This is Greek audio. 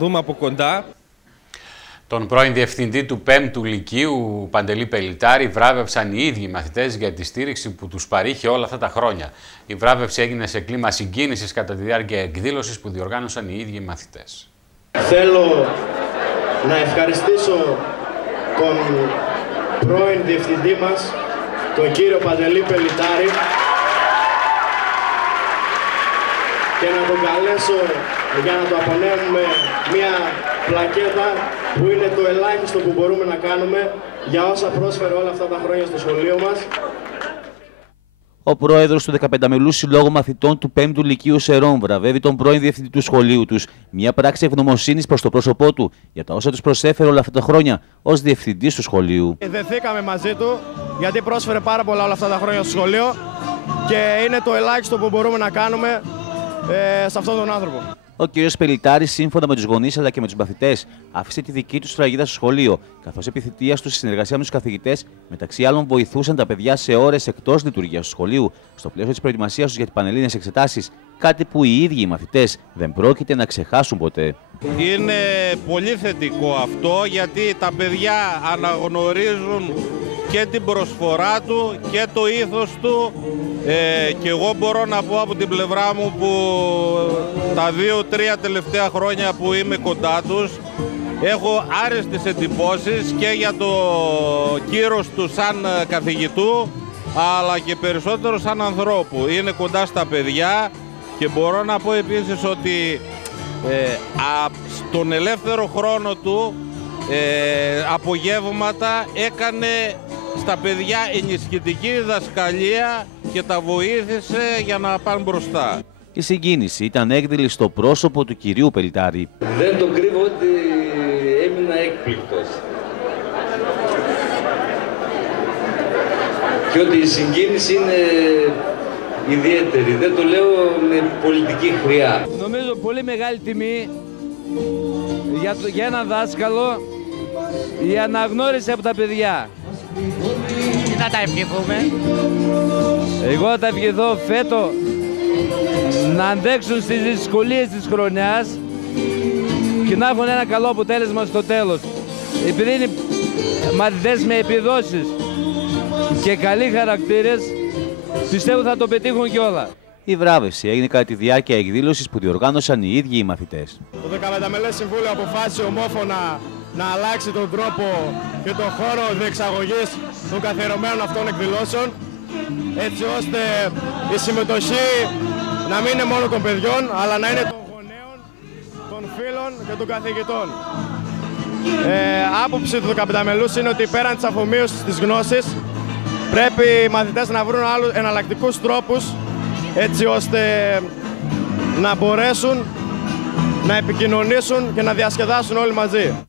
Δούμε από κοντά. Τον πρώην διευθυντή του 5ου Λυκείου, Παντελή Πελιτάρη, βράβευσαν οι ίδιοι μαθητές για τη στήριξη που τους παρήχε όλα αυτά τα χρόνια. Η βράβευση έγινε σε κλίμα συγκίνησης κατά τη διάρκεια εκδήλωσης που διοργάνωσαν οι ίδιοι μαθητές. Θέλω να ευχαριστήσω τον πρώην διευθυντή μας, τον κύριο Παντελή Πελιτάρη, και να τον καλέσω για να του απονέμουμε μια πλακέτα που είναι το ελάχιστο που μπορούμε να κάνουμε για όσα πρόσφερε όλα αυτά τα χρόνια στο σχολείο μας. Ο πρόεδρος του 15μελού Συλλόγου Μαθητών του 5ου Λυκείου Σερών βραβεύει τον πρώην διευθυντή του σχολείου τους, μια πράξη ευγνωμοσύνης προς το πρόσωπό του για τα όσα τους προσέφερε όλα αυτά τα χρόνια ως διευθυντής του σχολείου. Δεθήκαμε μαζί του γιατί πρόσφερε πάρα πολλά όλα αυτά τα χρόνια στο σχολείο και είναι το ελάχιστο που μπορούμε να κάνουμε σε αυτόν τον άνθρωπο. Ο κ. Πελιτάρης, σύμφωνα με τους γονείς αλλά και με τους μαθητές, άφησε τη δική του σφραγίδα στο σχολείο, καθώς επί θητείας του, στη συνεργασία με τους καθηγητές, μεταξύ άλλων βοηθούσαν τα παιδιά σε ώρες εκτός λειτουργίας του σχολείου, στο πλαίσιο της προετοιμασίας τους για τις πανελλήνιες εξετάσεις, κάτι που οι ίδιοι οι μαθητές δεν πρόκειται να ξεχάσουν ποτέ. Είναι πολύ θετικό αυτό, γιατί τα παιδιά αναγνωρίζουν και την προσφορά του και το ήθος του, και εγώ μπορώ να πω από την πλευρά μου που τα 2-3 τελευταία χρόνια που είμαι κοντά τους έχω άρεστες εντυπώσεις και για το κύρος του σαν καθηγητού αλλά και περισσότερο σαν ανθρώπου. Είναι κοντά στα παιδιά και μπορώ να πω επίσης ότι στον ελεύθερο χρόνο του απογεύματα έκανε στα παιδιά ενισχυτική διδασκαλία και τα βοήθησε για να πάνε μπροστά. Η συγκίνηση ήταν έκδηλη στο πρόσωπο του κυρίου Πελιτάρη. Δεν τον κρύβω ότι έμεινα έκπληκτος. Και ότι η συγκίνηση είναι ιδιαίτερη. Δεν το λέω με πολιτική χρειά. Νομίζω πολύ μεγάλη τιμή για έναν δάσκαλο η αναγνώριση από τα παιδιά. Τι να τα ευχηθούμε? Εγώ θα ευχηθώ φέτο να αντέξουν στις δυσκολίες της χρονιάς και να έχουν ένα καλό αποτέλεσμα στο τέλος. Επειδή είναι μαθητές με επιδόσεις και καλοί χαρακτήρες, πιστεύω θα το πετύχουν κιόλα. Η βράβευση έγινε κατά τη διάρκεια εκδήλωσης που διοργάνωσαν οι ίδιοι οι μαθητές. Το 15μελές Συμβούλιο αποφάσισε ομόφωνα να αλλάξει τον τρόπο και τον χώρο διεξαγωγής των καθιερωμένων αυτών εκδηλώσεων, έτσι ώστε η συμμετοχή να μην είναι μόνο των παιδιών, αλλά να είναι των γονέων, των φίλων και των καθηγητών. Άποψη του 15μελούς είναι ότι πέραν της αφομοίωσης της γνώσης, πρέπει οι μαθητές να βρουν άλλους εναλλακτικούς τρόπους, έτσι ώστε να μπορέσουν να επικοινωνήσουν και να διασκεδάσουν όλοι μαζί.